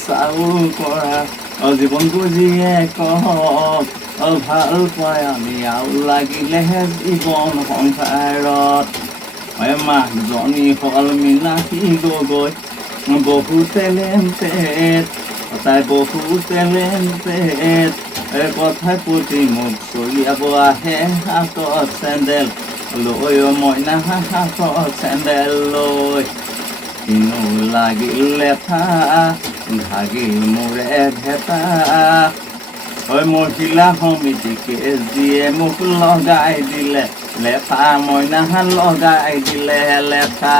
চাউল কৰা জীৱনটো যিয়ে কওক ভাল পাই আমি আৰু লাগিলেহে জীৱন সংসাৰত মানুহজনী হ'ল মীনাক্ষী গগৈ বহু টেলেণ্টেড তাই বহু টেলেণ্টেড কথাই প্ৰতি মোক চলিয়াব আহে হাতত চেণ্ডেল লৈ মইনা হাতত চেণ্ডেল লৈ কিনো লাগিল লেঠা ভাগিল মোৰে ভেটা মহিলা সমিতিকে যিয়ে মোক লগাই দিলে লেঠা মইনা লগাই দিলে লেঠা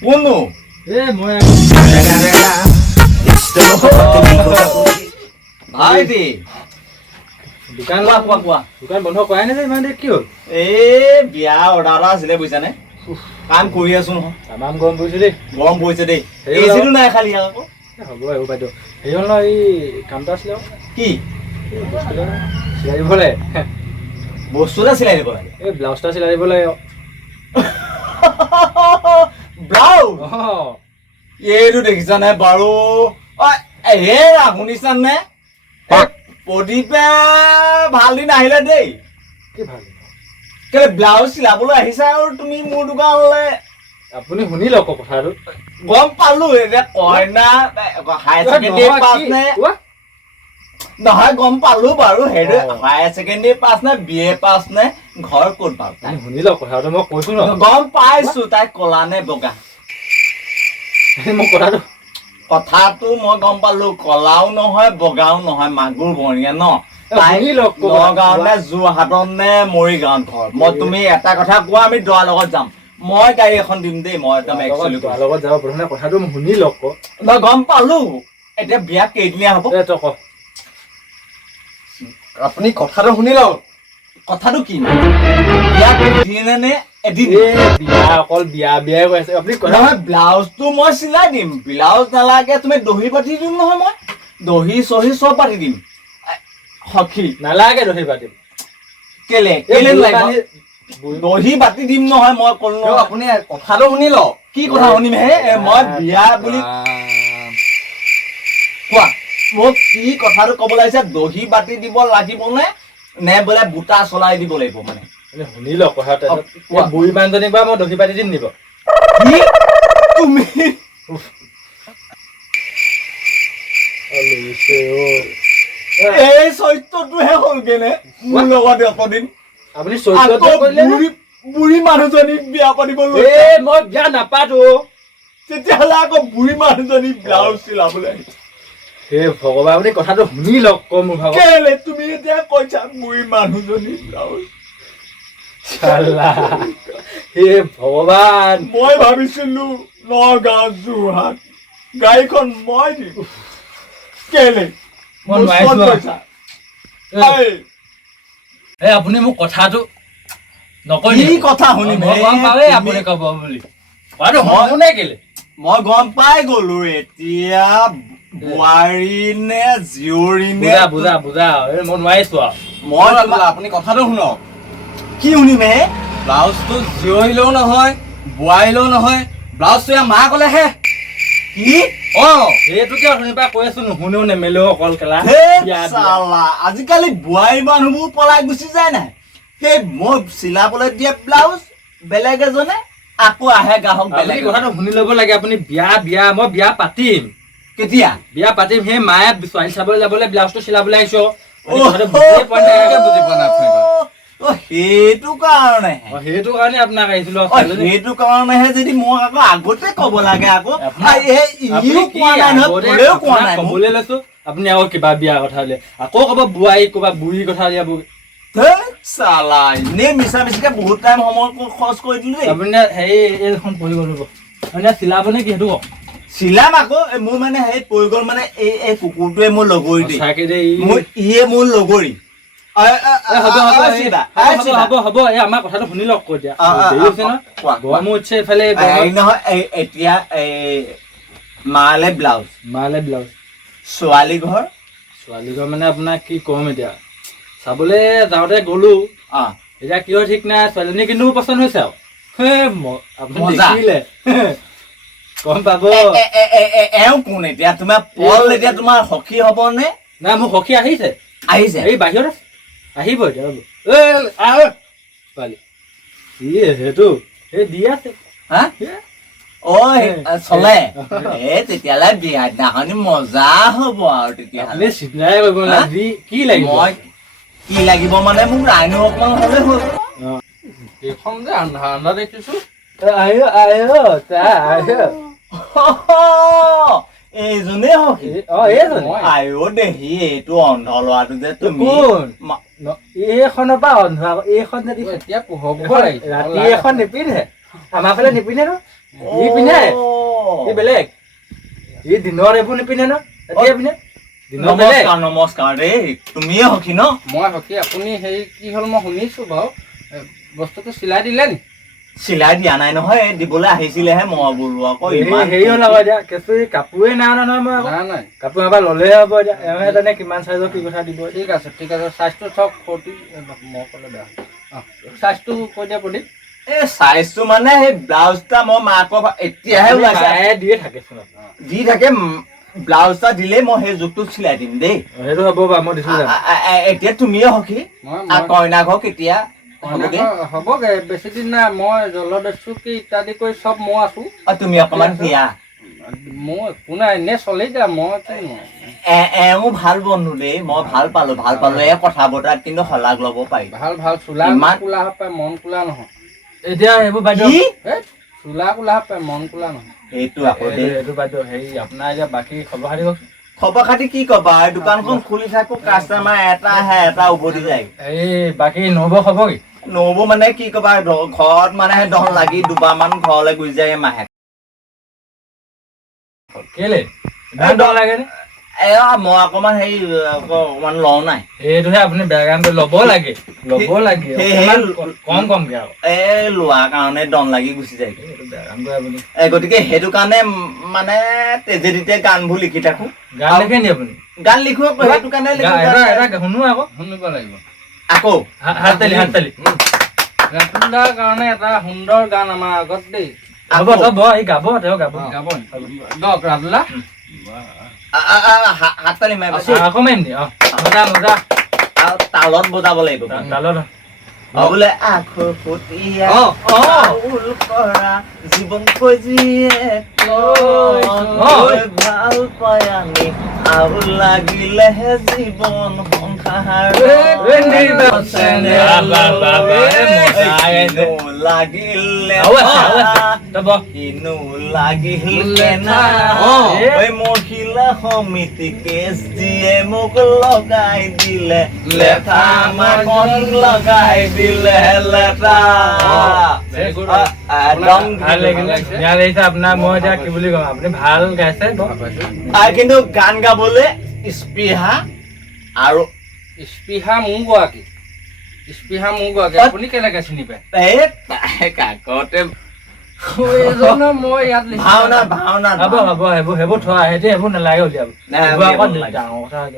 কোননো ভাইটি দোকান দোকান বন্ধ কৰাই নাই যে ইমান দেৰি কি হ'ল এই বিয়া অৰ্ডাৰ এটা আছিলে বুজিছানে কাম কৰি আছো নহয় তামাম গৰম পৰিছে দেই এচিটো নাই খালি আকৌ হ'ব আৰু বাইদেউ হেৰি হ'ল ন এই কামটো আছিলে কি চিলাই দিব লাগে বস্তু এটা চিলাই দিব লাগে এই ব্লাউজ এটা চিলাই দিব লাগে ব্লাউজ এইটো দেখিছানে বাৰু হে শুনিছানে প্ৰদীপে ভাল দিন আহিলে দেই কি ভাল কেলে ব্লাউজ চিলাবলৈ আহিছা আৰু তুমি মোৰ দোকানলৈ আপুনি শুনি লওক কথাটো গম পালো এতিয়া কইনা হায়াৰ ছেকেণ্ডেৰী পাছ নে নহয় গম পালো বাৰু সেইটো হায়াৰ ছেকেণ্ডেৰী পাছ নে বি এ পাছ নে ঘৰ ক'ত পাব শুনি লওক কথাটো মই কৈছো ন গম পাইছো তাই কলা নে বগা মোক কথাটো মই গম পালো কলাও নহয় বগাও নহয় মাগুৰ বৰণীয়া ন নগাঁও নে যোৰহাটত নে মৰিগাঁৱত ঘৰ মই তুমি এটা কথা কোৱা আমি দৰাৰ লগত যাম মই গাড়ী এখন দিম দেই মই একদম লগত যাব প্ৰথমে কথাটো শুনি লওক মই গম পালো এতিয়া বিয়া কেইদিনীয়া হ'ব আপুনি কথাটো শুনি লওক কথাটো কি বিয়া কেইদিনীয়া নে এদিন বিয়া অকল বিয়াই কৈ আছে আপুনি নহয় ব্লাউজটো মই চিলাই দিম ব্লাউজ নালাগে তুমি দহি পাতি দিম নহয় মই দহি চহি চব পাতি দিম সখী নালাগে দহি পাতিম কেলে দহি বাতি দিম নহয় মই ক'লো আপুনি কথাটো শুনি লওক কি কথা শুনিম হে মই বিয়া বুলি কোৱা মোক কি কথাটো ক'ব লাগিছে দহি বাতি দিব লাগিব নে বোলে বুটা চলাই দিব লাগিব মানে শুনি লওক কথাটো বুঢ়ী মানুহজনীক বা মই দহি পাতি দিম নিব তুমি এই চৰিত্ৰটোহে হ'লগে নে মোৰ লগত এতদিন আপুনি বুঢ়ী মানুহজনীক বিয়া পাতিবলৈ মই বিয়া নাপাতো তেতিয়াহ'লে আকৌ বুঢ়ী মানুহজনী ব্লাউজ চিলাবলৈ হে ভগৱান আপুনি কথাটো শুনি লওক মোৰ ভাব কেলে তুমি এতিয়া কৈছা বুঢ়ী মানুহজনী ব্লাউজ হে ভগৱান মই ভাবিছিলো নগাঁও যোৰহাট গাড়ীখন মই দিম কেলে আপুনি মোক কথাটো নকয় কি কথা শুনিম আপুনি কব বুলি মই গম পাই গলো এতিয়া বোৱাৰী নে জীয়ৰী নে বুজা মই নোৱাৰিছো মই আপুনি কথাটো শুনক কি শুনিম হে ব্লাউজটো জীয়ৰীলেও নহয় বোৱাৰীলেও নহয় ব্লাউজটো ইয়াৰ মা ক'লেহে কি সেইটো কিয় শুনিবা কৈ আছো নুশুনেও নেমেলেও অকল খেলা আজিকালি বোৱাৰী মানুহবোৰ পলাই গুচি যায় নাই সেই মই চিলাবলৈ দিয়ে ব্লাউজ বেলেগ এজনে আকৌ আহে গ্ৰাহক বেলেগ কথাটো শুনি ল'ব লাগে আপুনি বিয়া মই বিয়া পাতিম কেতিয়া বিয়া পাতিম সেই মায়ে ছোৱালী চাবলৈ যাবলৈ ব্লাউজটো চিলাবলৈ আহিছো সেইটো কাৰণে আপোনাক আহিছিলো সেইটো কাৰণেহে যদি মই আকৌ আগতে ক'ব লাগে আকৌ ক'বলৈ লৈছো আপুনি আকৌ কিবা বিয়া কথা উলিয়াই আকৌ ক'ব বোৱাৰী ক'বা বুঢ়ী কথা উলিয়াব মিছা মিছিকে বহুত টাইম সময় খৰচ কৰি দিলো আপুনি হেৰি এইখন পঢ়িব ল'ব চিলাব নে কি সেইটো কওক চিলাম আকৌ মোৰ মানে সেই পৰি গ'ল মানে এই কুকুৰটোৱে মোৰ লগৰী ইয়ে মোৰ লগৰী হ'ব আমাৰ কথাটো শুনি লওক এতিয়া গৰমো উঠিছে এইফালে নহয় এতিয়া মালে ব্লাউজ ছোৱালী ঘৰ মানে আপোনাক কি কম এতিয়া চাবলৈ যাওঁতে গ'লো এতিয়া কি হয় ঠিক নাই ছোৱালীজনী কিন্তু পচন্দ হৈছে আৰু আপুনি দেখিলে গম পাব এওঁ কোন এতিয়া তোমাৰ পল এতিয়া তোমাৰ সখী হবনে নাই মোৰ সখী আহিছে এই বাহিৰত আহিব এতিয়া ৰ'ব পালি সেইটো এই দি আছে হা চলে তেতিয়ালে বিয়া দিনাখনি মজা হব আৰু তেতিয়াহ'লে চিন্তাই কৰিব নালাগে কি লাগিব মই কি লাগিব মানে মোক ৰাইনো অকমান হলে হ'ল এইখন যে আন্ধা দেখিছো আহিব এইজনে সখী আইও দেহি এইটো অন্ধ ল'ৰাটো যে তুমি এইখনৰ পৰা অন্ধ এইখন যদি এতিয়া ৰাতি এখন নিপিন্ধে আমাৰ ফালে নিপিন্ধে ন ই পিন্ধে ই বেলেগ ই দিনত এইবোৰ নিপিন্ধে ন এতিয়া পিন্ধে নমস্কাৰ দেই তুমিয়ে সখী ন মই সখী আপুনি হেৰি কি হ'ল মই শুনিছো বাৰু বস্তুটো চিলাই দিলে নি চিলাই দিয়া নাই নহয় দিবলৈ আহিছিলেহে মই বোলো আকৌ হেৰি হ'ল আকৌ এতিয়া কেঁচু কাপোৰে নাই অনা নহয় মই নাই কাপোৰ এবাৰ ল'লেহে হ'ব এতিয়া এওঁহে জানে কিমান চাইজৰ কি কথা দিব ঠিক আছে চাইজটো চাওক 40 মই ক'লে বেয়া চাইজটো কৈ দিয়া প্ৰদীপ এই চাইজটো মানে সেই ব্লাউজটা মই মাকৰ এতিয়াহে ওলাইছে দিয়ে থাকেচোন দি থাকে ব্লাউজটা দিলেই মই সেই জোখটো চিলাই দিম দেই সেইটো হ'ব বাৰু মই দিছো এতিয়া তুমিয়ে সখী কইনা ঘৰ কেতিয়া হ'বগে বেছি দিন নাই মই জলদস্যু কি ইত্যাদি কৰি চব মই আছো তুমি অকমান দিয়া মই একো নাই এনে চলি যাম মই এওঁ ভাল বন্ধু দেই মই ভাল পালো এই কথা বতৰাত কিন্তু শলাগ ল'ব পাৰি ভাল চোলা কোলা পায় মন কোলা নহয় এতিয়া এইবোৰ বাইদেউ চোলা কোলা পায় মন কোলা নহয় সেইটো আকৌ এইটো বাইদেউ হেৰি আপোনাৰ এতিয়া বাকী খবৰ খাতি কওকচোন খবৰ খাতি কি কবা দোকানখন খুলি থাকো কাষ্টমাৰ এটা আহে এটা উভতি যায় এই বাকী নহব খবৰ কি নহব মানে কি কবা ঘৰত মানে ধন লাগি দুবাৰমান ঘৰলৈ গুচি যায় মাহে কেলে লাগে মই অকমান হেৰি অকমান লওঁ নাই এইটোহে আপুনি বেয়া কাম কৰি ল'ব লাগে কমকে আৰু এই লোৱাৰ কাৰণে দন লাগি গুচি যায় বেয়া কাম কৰে আপুনি গতিকে সেইটো কাৰণে মানে তেজে গানবোৰ লিখি থাকো গান লিখে নি আপুনি গান লিখো সেইটো কাৰণে শুনো আকৌ শুনিব লাগিব আকৌ হাততালি ৰাতুলদাৰ কাৰণে এটা সুন্দৰ গান আমাৰ আগত দেই গাব তেওঁ গাব দক ৰাতুলা হাততালি আকৌ মাৰিম নি মজা তালত বজাব লাগিব তালত বোলে আখৰ ফুটিয়া কৰা জীৱন ভাল পাই আমি আৰু লাগিলেহে জীৱন সংসাৰ লাগিলে কিনো লাগিল মহিলা সমিতি কেছ দিয়ে মোক লগাই দিলে লেঠা মাখন লগাই আপোনাৰ মই এতিয়া কি বুলি কম আপুনি ভাল গাইছে কিন্তু গান গাবলে স্পৃহা আৰু স্পৃহা মোৰ গৰাকী আপুনি কেনেকে চিনি পায় কাকতে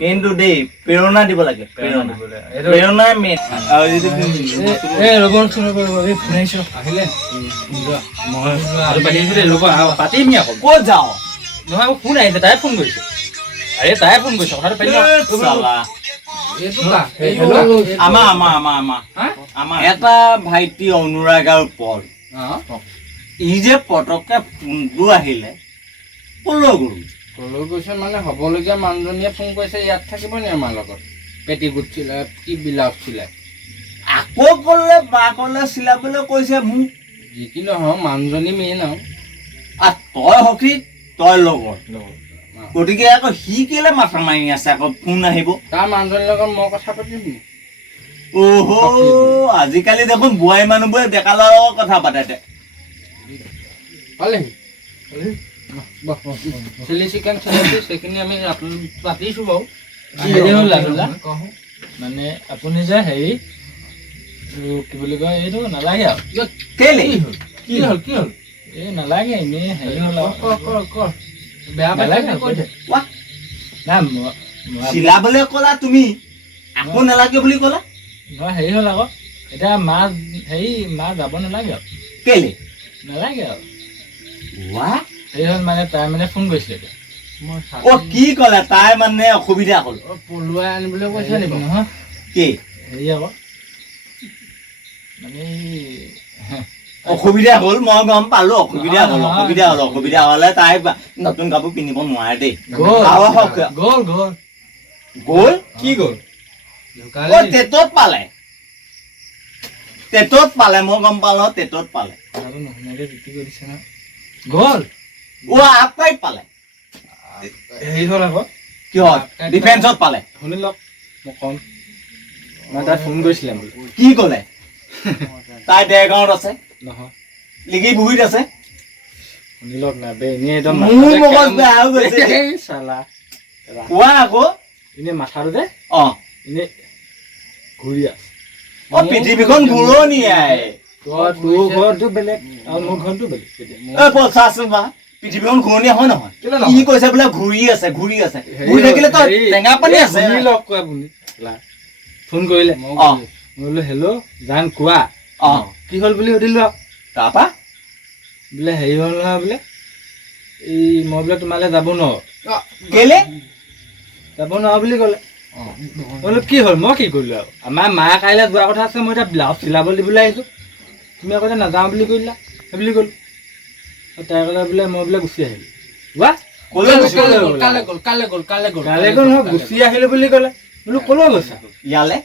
কিন্তু দেই প্ৰেৰণা দিব লাগে পাতিম আকৌ ক'ত যাওঁ নহয় ফোন আহিছে তাই ফোন কৰিছে কথাটো আমাৰ এটা ভাইটি অনুৰাগ আৰু পল ই যে পটককে ফোনটো আহিলে কলৈ গৈছে মানে হ'বলগীয়া মানুহজনীয়ে ফোন কৰিছে ইয়াত থাকিব নি আমাৰ লগত পেটিকুট চিলাই কি ব্লাউজ চিলাই আকৌ কলে চিলাবলৈ কৈছে মোক যি কি নহয় মানুহজনী মেইন আৰু তই সখী তই লগত গতিকে আকৌ সি কেলে মাথা মাৰি আছে আকৌ ফোন আহিব তাৰ মানুহজনীৰ লগত মই কথা পাতিম আজিকালি দেখোন বোৱাৰী মানুহবোৰে ডেকা ল'ৰাৰ লগত কথা পাতে চিলি চিকেন সেইখিনি আমি পাতিছো বাৰু মানে আপুনি যে হেৰি কি বুলি কয় এইটো নালাগে আৰু কি হ'ল এই নালাগে এনেই হেৰি হ'ল বেয়া নালাগে চিলাবলৈ ক'লা তুমি আকৌ নালাগে বুলি ক'লা নহয় হেৰি হ'ল আকৌ এতিয়া মা যাব নালাগে আৰু কেলে নালাগে আৰু ৱা সেইখন মানে তাই মানে ফোন কৰিছিলে অ কি ক'লে তাই মানে অসুবিধা হ'ল পলুৱাই আনিবলৈ কৈছে নেকি নহয় কি হেৰি আকৌ মানে অসুবিধা হ'ল মই গম পালো অসুবিধা হ'লে তাই নতুন কাপোৰ পিন্ধিব নোৱাৰে দেই গ'ল গ'ল কি গ'ল তেটত পালে মই গম পালো তেটত পালে গ'ল আপাইত পালে হেৰি হ'ল আকৌ কিহত ডিফেন্সত পালে শুনি লওক মই ক'ম মই তাই ফোন কৰিছিলে কি ক'লে তাই দেৰগাঁৱত আছে নহয় লিগি বুহিত আছে শুনি লওক না বে এনেই একদম মোৰ মগজ বেয়া হৈ গৈছে চালা কোৱা আকৌ এনেই মাথাটো যে অ এনেই ঘূৰি আছে পৃথিৱীখন ঘূৰণীয়াই তোৰ ঘৰটো বেলেগ আৰু মোৰ ঘৰটো বেলেগ চাচোন বা পৃথিৱীখন ঘূৰণীয়া হয় নহয় কি কৈছে বোলে ঘূৰি আছে ঘূৰি থাকিলে তই টেঙা পানী আছে লগ কোৱা আপুনি ফোন কৰিলে মই বোলো হেল্ল' জান কোৱা কি হ'ল বুলি সুধিলো আৰু তাৰপা বোলে হেৰি হ'ল নহয় বোলে এই মই বোলে তোমালৈ যাব নোৱাৰো কেলে যাব নোৱাৰো বুলি ক'লে বোলো কি হ'ল মই কি কৰিলো আৰু আমাৰ মা কাইলৈ যোৱা কথা আছে মই এতিয়া ব্লাউজ চিলাব দিবলৈ আহিছোঁ তুমি আকৌ নাযাওঁ বুলি কৰিলা সেই বুলি ক'লো তাই ক'লে বোলে মই বোলে গুচি আহিলো কালে গ'ল নহয় গুচি আহিলো বুলি ক'লে বোলো ক'লৈ গৈছা ইয়ালে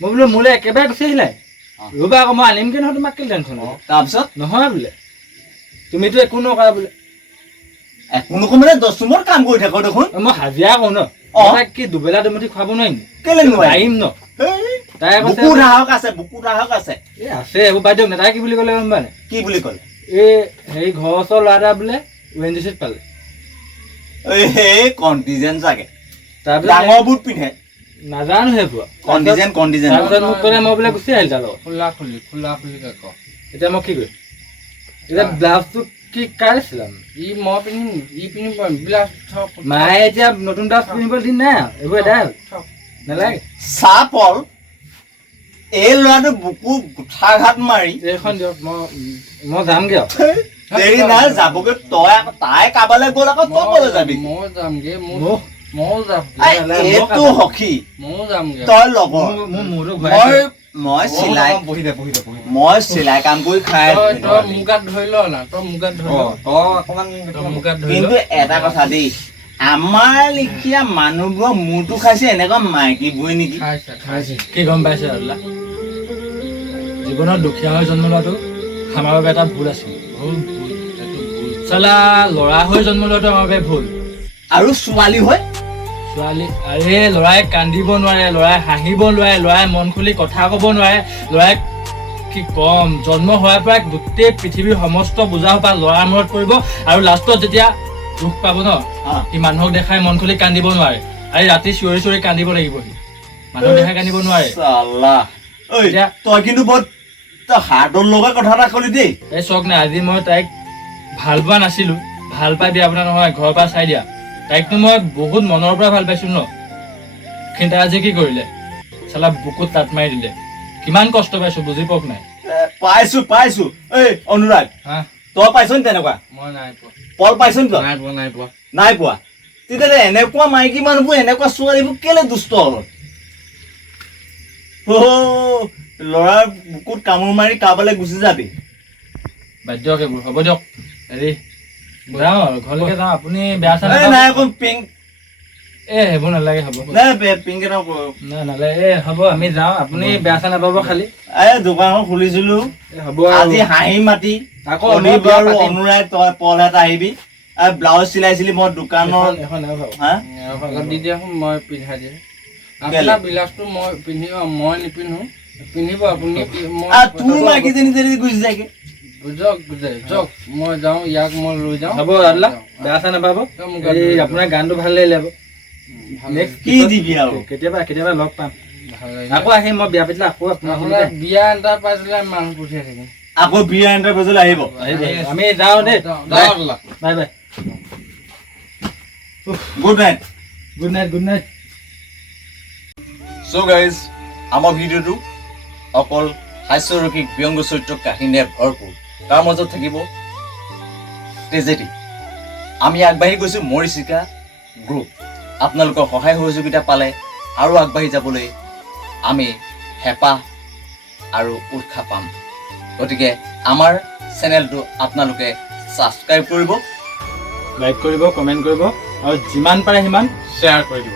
মই বোলো মোলৈ একেবাৰে গুচি আহিলাই ৰ'বা আকৌ মই আনিমগৈ নহয় তোমাক কেলে টেনশ্যন তাৰপিছত নহয় বোলে তুমিতো একো নকৰা বোলে একো নকওঁ মানে 10 ৰুমৰ কাম কৰি থাকো দেখোন মই হাজিৰা কৰো ন কি দুবেলা দুমুঠি খুৱাব নোৱাৰিম কেলে নোৱাৰিম ন তাই বুকু ধাহক আছে এই আছে এইবোৰ বাদ দিয়ক না তাই কি বুলি ক'লে গম পানে কি বুলি ক'লে এই হেৰি ঘৰৰ ওচৰৰ ল'ৰা এটা বোলে UNGCত পালে এই কণ্টিজেন্ট চাগে তাৰপিছত ডাঙৰ বুট পিন্ধে নাজানো সেইবোৰ কণ্টিজেন্ট তাৰপিছত মোক ক'লে মই বোলে গুচি আহিলো তাৰ লগত খোলা খুলি ক এতিয়া মই কি কৰিম এতিয়া ব্লাউজটো কি কাৰ ছিলাম মই পিন্ধিম পিন্ধিম ব্লাউজ মায়ে এতিয়া নতুন ব্লাউজ পিন্ধিব দিন নাই এইবোৰ এদাই হ'ল নালাগে চাপল এই ল'ৰাটো বুকু গুঠাঘাত মাৰি এইখন দিয়ক মই যামগে দেৰি নাই যাবগৈ তই আকৌ তাই কাবালৈ গ'ল আকৌ তই ক'লৈ যাবি মই যামগে এইটো সখী ময়ো যামগে তই লগৰ মই চিলাই কাম কৰি খাই তই মোৰ গাত ধৰি ল না তই মোৰ গাত ধৰি কিন্তু এটা কথা দেই আমাৰ লিখীয়া মানুহবোৰৰ মূৰটো খাইছে এনেকুৱা মাইকী বৈ নেকি কি গম পাইছে জীৱনত দুখীয়া হৈ জন্ম লোৱাটো আমাৰ বাবে এটা ভুল আছিল চালা ল'ৰা হৈ জন্ম লোৱাটো আমাৰ বাবে ভুল আৰু ছোৱালী আৰে ল'ৰাই কান্দিব নোৱাৰে ল'ৰাই হাঁহিব নোৱাৰে ল'ৰাই মন খুলি কথা ক'ব নোৱাৰে ল'ৰাই কি কম জন্ম হোৱাৰ পৰা গোটেই পৃথিৱীৰ সমস্ত বোজা সোপা ল'ৰাৰ মূৰত পৰিব আৰু লাষ্টত যেতিয়া দুখ পাব ন সি মানুহক দেখাই মন খুলি কান্দিব নোৱাৰে আৰু ৰাতি চিঞৰি চিঞৰি কান্দিব লাগিব সি মানুহক দেখাই কান্দিব নোৱাৰে তই কিন্তু বৰ হাৰ্টৰ লগা কথা এটা ক'লি দেই এই চক নাই আজি মই তাইক ভাল পোৱা নাছিলো ভাল পাই দিয়া আপোনাৰ নহয় ঘৰৰ পৰা চাই দিয়া তাইকতো মই বহুত মনৰ পৰা ভাল পাইছো ন কিন্তু আজি কি কৰিলে চালা বুকুত তাত মাৰি দিলে কিমান কষ্ট পাইছো বুজি পাওক নাই পাইছো এই অনুৰাগ তই পাইছ নি তেনেকুৱা মই নাই পোৱা পল পাইছ নি তই নাই পোৱা তেতিয়াহ'লে এনেকুৱা মাইকী মানুহবোৰ এনেকুৱা ছোৱালীবোৰ কেলে দুষ্ট হ'ল ল'ৰাৰ বুকুত কামোৰ মাৰি কাবালৈ গুচি যাবি বাধ্য সেইবোৰ হ'ব দিয়ক হেৰি যাওঁ আৰু ঘৰলৈকে যাওঁ আপুনি বেয়া চেয়া নাই আকৌ পিংক সেইবোৰ নালাগে হ'ব নাই পিংক এটা নালাগে হ'ব আমি যাওঁ আপুনি বেয়া চেয়া নাপাব খালি দোকানখন খুলিছিলো হ'ব আজি হাঁহি মাতি আকৌ অনুৰাগ তই পল এটা আহিবি ব্লাউজ চিলাইছিলি মই দোকানৰ দি দিয়াচোন মই পিন্ধাই দিম আপোনাৰ ব্লাউজটো মই পিন্ধিব মই নিপিন্ধো পিন্ধিব আপুনি তোৰ মাইকীজনী গুচি যায়গে যাওক মই যাওঁ ইয়াক মই লৈ যাওঁ হ'ব দাদা বেয়া চেয়া নাপাব আপোনাৰ গানটো ভাল লাগিলে কি দিবি আৰু কেতিয়াবা লগ পাম আকৌ আহিম মই বিয়া পাতিলে আকৌ আপোনাৰ বিয়া এটা পাইছিলে মানুহ পঠিয়াই থাকিম আকৌ বিয়া এণ্টাৰপ্ৰাইজলৈ আহিব আমি যাওঁ দেই bye bye good night good night so' guys আমাৰ ভিডিঅ'টো অকল হাস্যৰসিক ব্যংগ চৰিত্ৰ কাহিনীৰে ভৰপূৰ তাৰ মাজত থাকিব ট্ৰেজেডি। আমি আগবাঢ়ি গৈছোঁ মৰিচিকা গ্ৰুপ। আপোনালোকৰ সহায় সহযোগিতা পালে আৰু আগবাঢ়ি যাবলৈ আমি হেঁপাহ আৰু উৎসাহ পাম। গতিকে আমাৰ চেনেলটো আপোনালোকে ছাবস্ক্ৰাইব কৰিব, লাইক কৰিব, কমেণ্ট কৰিব আৰু যিমান পাৰে সিমান শ্বেয়াৰ কৰি দিব।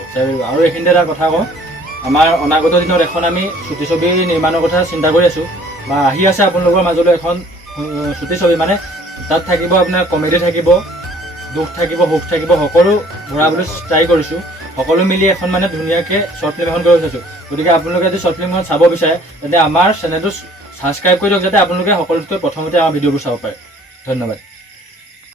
আৰু এইখিনিতে এটা কথা কওঁ, আমাৰ অনাগত দিনত এখন আমি চুটি ছবি নিৰ্মাণৰ কথা চিন্তা কৰি আছোঁ বা আহি আছে আপোনালোকৰ মাজলৈ এখন চুটি ছবি। মানে তাত থাকিব আপোনাৰ কমেডি থাকিব, দুখ থাকিব, সুখ থাকিব, সকলো ভৰাবলৈ ট্ৰাই কৰিছোঁ। সকলো মিলি এখন মানে ধুনীয়াকৈ শ্বৰ্ট ফিল্ম এখন কৰিব চাইছোঁ। গতিকে আপোনালোকে যদি শ্বৰ্ট ফিল্মখন চাব বিচাৰে তেন্তে আমাৰ চেনেলটো ছাবস্ক্ৰাইব কৰি দিয়ক, যাতে আপোনালোকে সকলোতকৈ প্ৰথমতে আমাৰ ভিডিঅ'বোৰ চাব পাৰে। ধন্যবাদ।